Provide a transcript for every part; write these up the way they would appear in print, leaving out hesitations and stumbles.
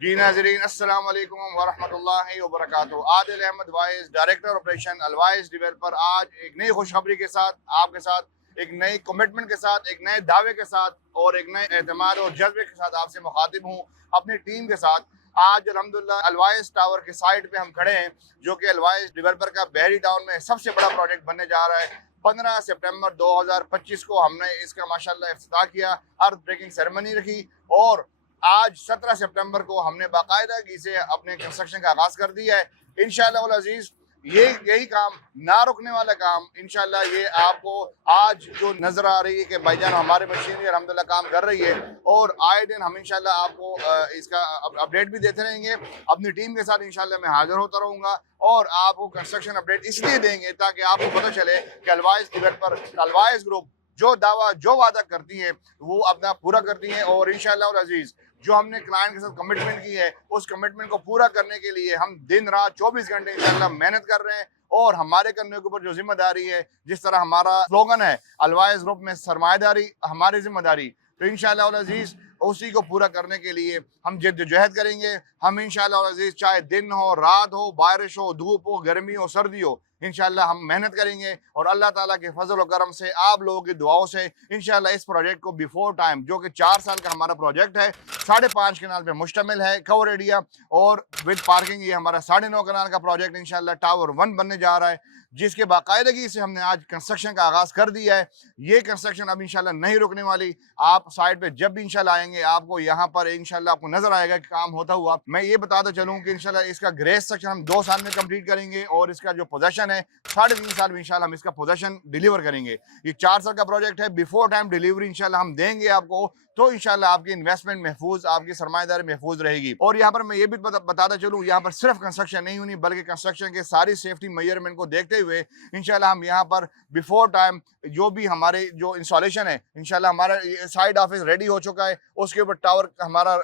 जी नाज़रीन, अस्सलाम वालेकुम वरहमतुल्लाहि वबरकातुहू। Adil Ahmad Wais, director operation Alwais developer, आज एक नई खुशखबरी के साथ आपके साथ एक नई कमिटमेंट के साथ, एक नए दावे के साथ और एक नए एतमाद और जज्बे के साथ आपसे मुखातिब हूँ अपनी टीम के साथ। आज अल्हम्दुलिल्लाह अलवाइस टावर के साइट पे हम खड़े हैं, जो कि अलवाइस डेवलपर का बहरी टाउन में सबसे बड़ा प्रोजेक्ट बनने जा रहा है। 15 सितंबर 2025 को हमने इसका माशाल्लाह इफ्तिताह किया, अर्थ ब्रेकिंग सेरेमनी रखी और आज 17 सितंबर को हमने बाकायदगी से अपने कंस्ट्रक्शन का आगाज कर दिया है। इंशाअल्लाह वल अजीज यही काम ना रुकने वाला काम, इंशाअल्लाह ये आपको आज जो नजर आ रही है कि भाईजान हमारे मशीनरी अल्हम्दुलिल्लाह काम कर रही है और आए दिन हम इंशाअल्लाह आपको इसका अपडेट भी देते रहेंगे। अपनी टीम के साथ इंशाअल्लाह मैं हाजिर होता रहूँगा और आपको कंस्ट्रक्शन अपडेट इसलिए देंगे ताकि आपको पता चले कि अलवाइस डेवलपर, अलवाइस ग्रुप जो दावा जो वादा करती है वो अपना पूरा करती है। और इंशाअल्लाह अल अजीज जो हमने क्लाइंट के साथ कमिटमेंट की है, उस कमिटमेंट को पूरा करने के लिए हम दिन रात 24 घंटे इंशाअल्लाह मेहनत कर रहे हैं। और हमारे करने के ऊपर जो जिम्मेदारी है, जिस तरह हमारा स्लोगन है अलवाइस ग्रुप में सरमाएदारी हमारी जिम्मेदारी, तो इंशाअल्लाह अल अजीज उसी को पूरा करने के लिए हम जद्दोजहद करेंगे। हम इंशाअल्लाह अल अजीज चाहे दिन हो, रात हो, बारिश हो, धूप हो, गर्मी हो, सर्दी हो, इंशाअल्लाह हम मेहनत करेंगे और अल्लाह ताला के फजल और करम से, आप लोगों की दुआओं से इंशाअल्लाह इस प्रोजेक्ट को बिफोर टाइम, जो कि 4 साल का हमारा प्रोजेक्ट है, 5.5 कनाल पे मुश्तमिल है, कवर एरिया और विद पार्किंग, ये हमारा 9.5 कनाल का प्रोजेक्ट इंशाअल्लाह टावर 1 बनने जा रहा है, जिसके बाकायदगी से हमने आज कंस्ट्रक्शन का आगाज़ कर दिया है। ये कंस्ट्रक्शन अब इंशाअल्लाह नहीं रुकने वाली। आप साइड पे जब भी इंशाअल्लाह आएंगे, आपको यहाँ पर इंशाअल्लाह आपको नजर आएगा कि काम होता हुआ। मैं ये बताता चलूँ कि इंशाअल्लाह इसका ग्रेस सेक्शन हम 2 साल में कंप्लीट करेंगे और इसका जो पोजेशन है 3.5 साल में इंशाअल्लाह हम इसका पोजेशन डिलीवर करेंगे। ये 4 साल का प्रोजेक्ट है, बिफोर टाइम डिलीवरी इंशाअल्लाह हम देंगे आपको, तो इंशाअल्लाह आपकी इन्वेस्टमेंट महफूज, आपकी सरमाएदारी महफूज रहेगी। और यहाँ पर मैं ये भी बताता चलूँ, यहाँ पर सिर्फ कंस्ट्रक्शन नहीं होनी बल्कि कंस्ट्रक्शन के सारी सेफ्टी मेजरमेंट को देखते हुए इंशाअल्लाह हम यहाँ पर बिफोर टाइम जो भी हमारे जो इंस्टॉलेशन है, इंशाअल्लाह हमारा साइड ऑफिस रेडी हो चुका है, उसके ऊपर टावर हमारा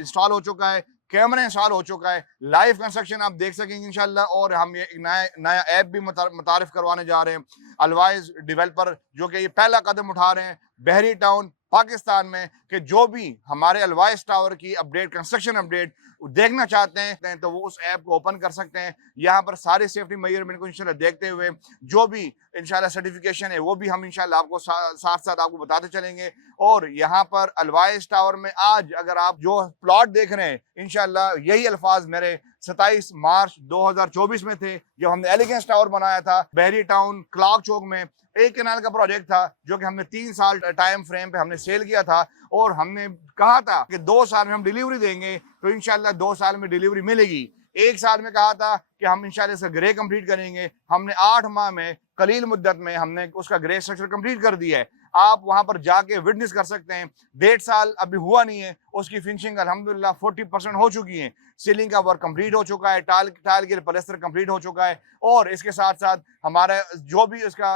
इंस्टॉल हो चुका है, कैमरा इंस्टॉल हो चुका है, लाइव कंस्ट्रक्शन आप देख सकेंगे इंशाअल्लाह। और हम ये नया ऐप भी मुतारिफ करवाने जा रहे हैं, अलवाइस डेवलपर, जो कि ये पहला कदम उठा रहे हैं बहरी टाउन पाकिस्तान में, कि जो भी हमारे अलवाइस टावर की अपडेट, कंस्ट्रक्शन अपडेट देखना चाहते हैं तो वो उस ऐप को ओपन कर सकते हैं। यहाँ पर सारे सेफ्टी मेजरमेंट को इंशाल्लाह देखते हुए जो भी इंशाल्लाह सर्टिफिकेशन है वो भी हम इंशाल्लाह आपको साथ साथ आपको बताते चलेंगे। और यहाँ पर अलवाइस टावर में आज अगर आप जो प्लॉट देख रहे हैं, इंशाल्लाह यही अल्फाज मेरे 27 मार्च 2024 में थे, जब हमने एलिगेंस टावर बनाया था बहरी टाउन क्लॉक चौक में। 1 कनाल का प्रोजेक्ट था जो कि हमने 3 साल टाइम फ्रेम पे हमने सेल किया था और हमने कहा था कि 2 साल में हम डिलीवरी देंगे, तो इंशाल्लाह 2 साल में डिलीवरी मिलेगी। 1 साल में कहा था कि हम इंशाल्लाह इसका ग्रे कंप्लीट करेंगे, हमने 8 माह में, कलील मुद्दत में हमने उसका ग्रे स्ट्रक्चर कंप्लीट कर दिया है। आप वहां पर जाके विटनेस कर सकते हैं। 1.5 साल अभी हुआ नहीं है, उसकी फिनिशिंग अल्हम्दुलिल्लाह 40% हो चुकी है, सीलिंग का वर्क कंप्लीट हो चुका है, टाइल के प्लास्टर कंप्लीट हो चुका है और इसके साथ साथ हमारा जो भी इसका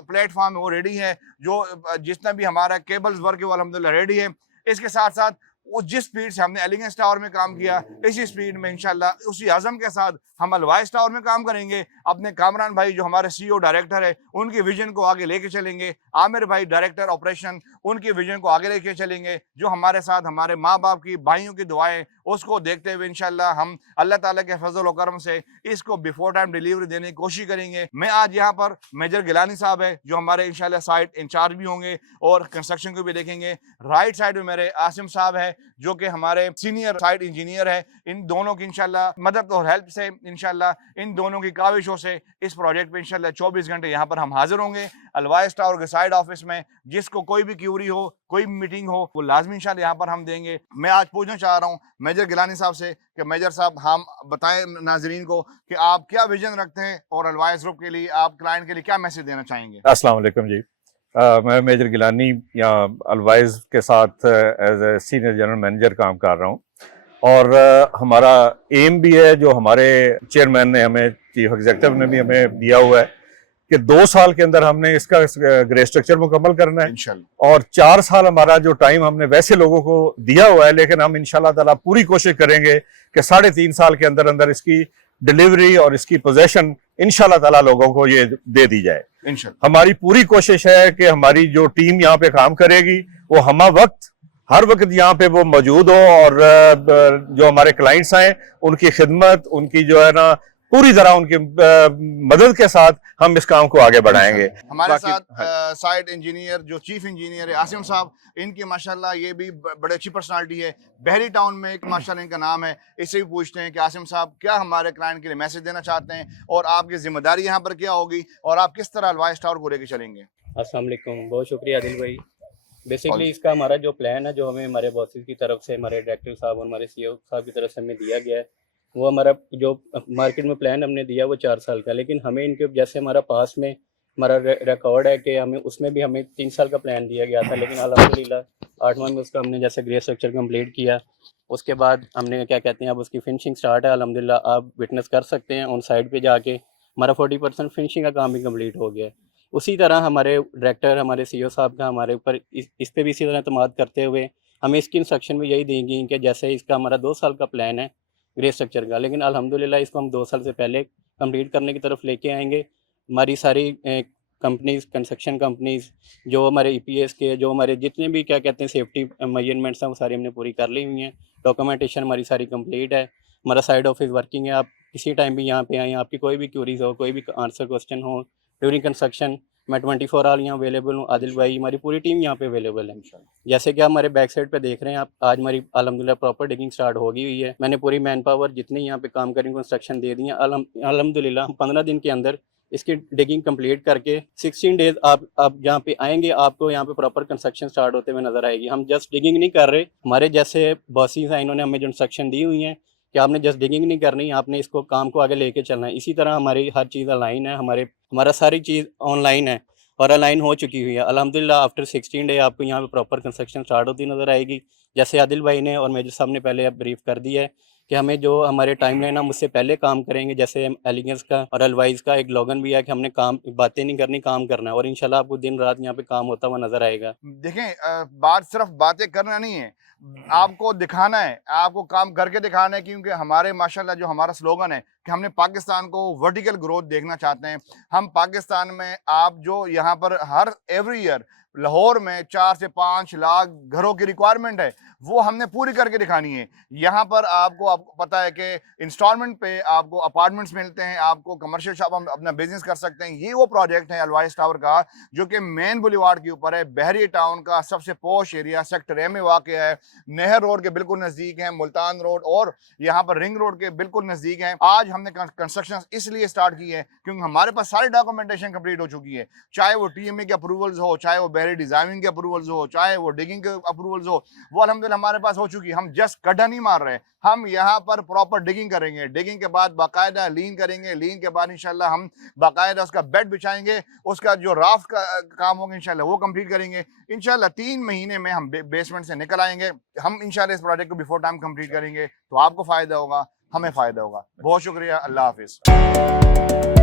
प्लेटफॉर्म है वो रेडी है, जो जितना भी हमारा केबल्स वर्क है वो अल्हम्दुलिल्लाह रेडी है। इसके साथ साथ वो जिस स्पीड से हमने एलिगेंस टावर में काम किया, इसी स्पीड में इंशाल्लाह उसी आज़म के साथ हम अलवाइस टावर में काम करेंगे। अपने कामरान भाई जो हमारे CEO डायरेक्टर है, उनकी विजन को आगे लेके चलेंगे। आमिर भाई डायरेक्टर ऑपरेशन, उनकी विजन को आगे लेके चलेंगे। जो हमारे साथ हमारे माँ बाप की, भाइयों की दुआएं, उसको देखते हुए इंशाल्लाह हम अल्लाह ताला के फजल और करम से इसको बिफोर टाइम डिलीवरी देने की कोशिश करेंगे। मैं आज यहाँ पर मेजर गिलानी साहब है जो हमारे इंशाल्लाह साइट इंचार्ज भी होंगे और कंस्ट्रक्शन को भी देखेंगे। राइट साइड में मेरे आसिम साहब है जो कि हमारे सीनियर साइट इंजीनियर है। इन दोनों की इंशाल्लाह मदद और हेल्प से, इंशाल्लाह इन दोनों की काविशों से इस प्रोजेक्ट पे इंशाल्लाह 24 घंटे यहाँ पर हम हाजिर होंगे अलवाइस टावर के साइड ऑफिस में। जिसको कोई भी क्यूरी हो, कोई मीटिंग हो, वो लाजमी इंशाल्लाह यहाँ पर हम देंगे। मैं आज पूछना चाह रहा हूँ मेजर गिलानी साहब से कि मेजर साहब हम बताएं नाजरीन को कि आप क्या विजन रखते हैं और अलवाइस ग्रुप के लिए, आप क्लाइंट के लिए क्या मैसेज देना चाहेंगे। अस्सलाम वालेकुम जी। मैं मेजर गिलानी यहाँ अलवाइस के साथ as a senior general manager काम कर रहा हूँ और हमारा एम भी है, जो हमारे चेयरमैन ने हमें, चीफ एग्जीक्यूटिव ने भी हमें दिया हुआ है कि 2 साल के अंदर हमने इसका ग्रे स्ट्रक्चर मुकम्मल करना है इंशाल्लाह। और 4 साल हमारा जो टाइम हमने वैसे लोगों को दिया हुआ है, लेकिन हम इंशाल्लाह ताला पूरी कोशिश करेंगे कि 3.5 साल के अंदर अंदर इसकी डिलीवरी और इसकी पोजेशन इंशाल्लाह ताला लोगों को ये दे दी जाए। इंशाल्लाह हमारी पूरी कोशिश है कि हमारी जो टीम यहाँ पे काम करेगी वो हमा वक्त, हर वक्त यहाँ पे वो मौजूद हो और जो हमारे क्लाइंट्स हैं उनकी खिदमत, उनकी जो है ना पूरी तरह उनकी मदद के साथ हम इस काम को आगे बढ़ाएंगे। हमारे बाकी- साथ साइट इंजीनियर जो चीफ इंजीनियर है आसिम साहब, इनकी माशाल्लाह ये भी बड़े अच्छी पर्सनालिटी है। बहरी टाउन में एक माशाल्लाह इनका नाम है। इससे भी पूछते हैं कि आसिम साहब क्या हमारे क्लाइंट के लिए मैसेज देना चाहते हैं और आपकी जिम्मेदारी यहाँ पर क्या होगी और आप किस तरह अल्वाइस टावर को लेकर चलेंगे। अस्सलाम वालेकुम, बहुत शुक्रिया आदिल भाई। बेसिकली इसका हमारा जो प्लान है, जो हमें हमारे बॉसेस की तरफ से, हमारे डायरेक्टर साहब और हमारे सीईओ साहब की तरफ से हमें दिया गया है, वो हमारा जो मार्केट में प्लान हमने दिया वो 4 साल का। लेकिन हमें इनके जैसे हमारा पास में हमारा रिकॉर्ड है कि हमें उसमें भी हमें 3 साल का प्लान दिया गया था, लेकिन अल्हम्दुलिल्लाह 8वां में उसका हमने जैसे ग्रे स्ट्रक्चर कंप्लीट किया। उसके बाद हमने क्या कहते हैं, अब उसकी फिनिशिंग स्टार्ट है। अल्हम्दुलिल्लाह आप विटनेस कर सकते हैं, ऑन साइड पे जाके हमारा 40% फिनिशिंग का काम भी कंप्लीट हो गया है। उसी तरह हमारे डायरेक्टर, हमारे सीईओ साहब का हमारे ऊपर इस पे भी इसी तरह एतमाद करते हुए हमें इसकी इंस्ट्रक्शन भी यही देंगी कि जैसे इसका हमारा 2 साल का प्लान है ग्रे स्ट्रक्चर का, लेकिन अल्हम्दुलिल्लाह इसको हम 2 साल से पहले कंप्लीट करने की तरफ लेके आएंगे। हमारी सारी कंपनीज़, कंस्ट्रक्शन कंपनीज़, जो हमारे ईपीएस के, जो हमारे जितने भी क्या कहते हैं सेफ्टी मेजरमेंट्स हैं, वो सारी हमने पूरी कर ली हुई हैं। डॉक्यूमेंटेशन हमारी सारी कंप्लीट है। हमारा साइड ऑफिस वर्किंग है। आप किसी टाइम भी यहाँ पे आएँ, आपकी कोई भी क्यूरीज हो, कोई भी आंसर क्वेश्चन हो ड्यूरिंग कंस्ट्रक्शन, मैं 24 आवर यहाँ अवेलेबल हूँ। आदिल भाई, हमारी पूरी टीम यहाँ पे अवेलेबल है। जैसे कि आप हमारे बैक साइड पे देख रहे हैं, आप आज हमारी अल्हम्दुलिल्लाह प्रॉपर डिगिंग स्टार्ट हो गई हुई है। मैंने पूरी मैन पावर जितनी यहाँ पे काम करेंगे कंस्ट्रक्शन दे दी है। अल्हम्दुलिल्लाह हम 15 दिन के अंदर इसकी डिगिंग कंप्लीट करके 16 डेज आप यहाँ पे आएंगे, आपको यहाँ पे प्रॉपर कंस्ट्रक्शन स्टार्ट होते हुए नजर आएगी। हम जस्ट डिगिंग नहीं कर रहे, हमारे जैसे बॉसेस हैं इन्होंने हमें जो इंस्ट्रक्शन दी हुई हैं कि आपने जस्ट डिगिंग नहीं करनी, आपने इसको काम को आगे लेके चलना है। इसी तरह हमारी हर चीज़ अलाइन है, हमारा सारी चीज़ ऑनलाइन है और अलाइन हो चुकी हुई है। अल्हम्दुलिल्लाह आफ्टर 16 डे आपको यहाँ पे प्रॉपर कंस्ट्रक्शन स्टार्ट होती नज़र आएगी। जैसे आदिल भाई ने और मेजर साहब ने पहले ब्रीफ कर दिया है कि हमें जो हमारे टाइमलाइन हम उससे पहले काम करेंगे। जैसे एलिगेंस का और अलवाइज का एक लोगन भी है कि हमने बातें नहीं करनी, काम करना है, और इंशाल्लाह आपको दिन रात यहाँ पे काम होता हुआ नजर आएगा। देखें, बात सिर्फ बातें करना नहीं है, आपको दिखाना है, आपको काम करके दिखाना है। क्योंकि हमारे माशाल्लाह जो हमारा स्लोगन है कि हमने पाकिस्तान को वर्टिकल ग्रोथ देखना चाहते हैं। हम पाकिस्तान में आप जो यहाँ पर हर एवरी ईयर लाहौर में 4 से 5 लाख घरों की रिक्वायरमेंट है, वो हमने पूरी करके दिखानी है। यहाँ पर आपको पता है कि इंस्टॉलमेंट पे आपको अपार्टमेंट्स मिलते हैं, आपको कमर्शियल शॉप हम अपना बिजनेस कर सकते हैं। ये वो प्रोजेक्ट है अल्वाइस टावर का, जो कि मेन बुलेवार्ड के ऊपर है। बहरी टाउन का सबसे पॉश एरिया सेक्टर ए में वाक़ है। नहर रोड के बिल्कुल नज़दीक है, मुल्तान रोड और यहाँ पर रिंग रोड के बिल्कुल नज़दीक है। आज हमने कंस्ट्रक्शन इसलिए स्टार्ट की है क्योंकि हमारे पास सारी डॉक्यूमेंटेशन कंप्लीट हो चुकी है। चाहे वो टीएमए के अप्रूवल्स हो, चाहे वो बहरी डिजाइनिंग के अप्रूवल्स हो, चाहे वो डिगिंग के अप्रूवल्स हो, वो अल्हम्दुलिल्लाह हमारे पास हो चुकी है। हम जस्ट गड्ढा नहीं मार रहे, हम यहाँ पर प्रॉपर डिगिंग करेंगे। डिगिंग के बाद बाकायदा लीन करेंगे, लीन के बाद इंशाल्लाह हम बाकायदा उसका बेड बिछाएंगे, उसका जो राफ्ट का काम होगा इंशाल्लाह वो कंप्लीट करेंगे। इंशाल्लाह 3 महीने में हम बेसमेंट से निकल आएंगे। हम इंशाल्लाह इस प्रोजेक्ट को बिफोर टाइम कंप्लीट करेंगे, तो आपको फायदा होगा, हमें फायदा होगा। बहुत शुक्रिया, अल्लाह हाफिज।